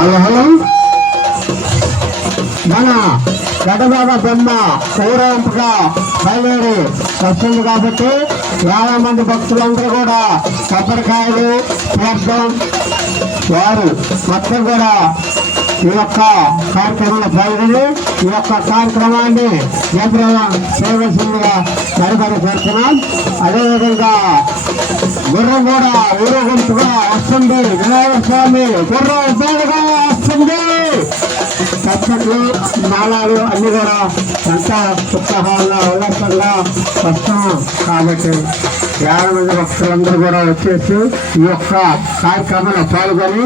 Hello hello మన గడబాబ బొమ్మ ఊరేంపుగా బయలుదేరి వస్తుంది కాబట్టి 50 మంది భక్తులందరూ కూడా కొబ్బరికాయలు తీర్థం వారు మొత్తం కూడా ఈ యొక్క కార్యక్రమంలో పాల్గొని ఈ యొక్క కార్యక్రమాన్ని చేయవలసిందిగా మరిపడి కోరుతున్నాం. అదేవిధంగా గుర్రం కూడా ఊరేగింపుగా వస్తుంది. వినాయక స్వామి గుర్రం ఇబ్బందిగా వస్తుంది. చప్పట్లు నాళాలు అన్ని కూడా ఎంత ఉత్సాహంగా ఉల్లాసంగా వస్తాం కాబట్టి 50 మంది భక్తులందరూ కూడా వచ్చేసి ఈ యొక్క కార్యక్రమంలో పాల్గొని